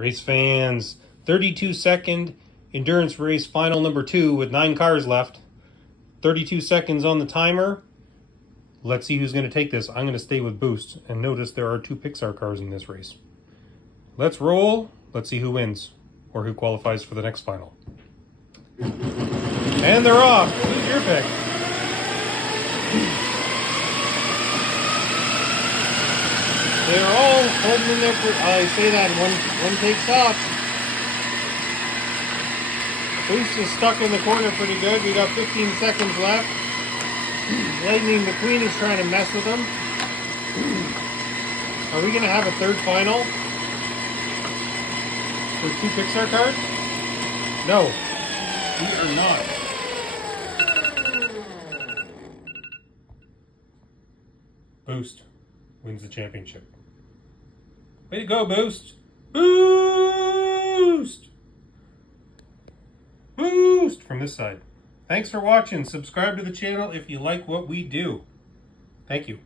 Race fans, 32-second endurance race final number 2 with 9 cars left. 32 seconds on the timer. Let's see who's going to take this. I'm going to stay with Boost. And notice there are 2 Pixar cars in this race. Let's roll. Let's see who wins or who qualifies for the next final. And they're off. Who's your pick? They're all holding in there for... I say that one takes off. Boost is stuck in the corner pretty good. We got 15 seconds left. Lightning McQueen is trying to mess with them. Are we going to have a third final? For 2 Pixar cars? No. We are not. Boost wins the championship. Way to go, Boost! Boost! Boost! From this side. Thanks for watching. Subscribe to the channel if you like what we do. Thank you.